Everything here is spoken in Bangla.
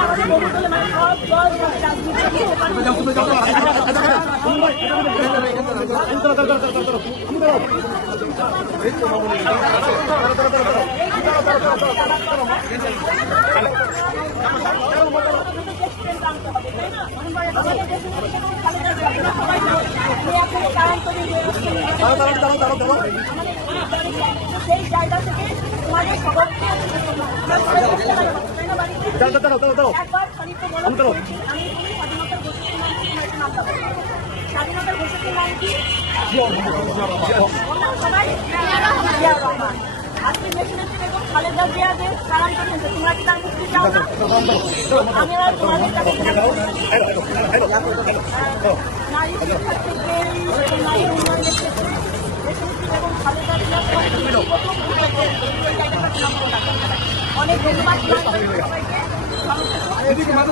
আমাদের বহুদলীয় সেই জায়গা থেকে তোমাদের সবাইকে একবার খানিকটা বলো আমি স্বাধীনতার ঘোষণার স্বাধীনতার ঘোষণার নাম কি সবাই রহমান আজকে দেশনেত্রী বেগম খালেদা জিয়া স্থানান্তর হয়েছে তোমরা কি তার মুক্তি চাও না। আমি আর তোমাদের কাছে নারী অনেক ধন্যবাদ সবাইকে ভালো থেকো। ওদের হাতে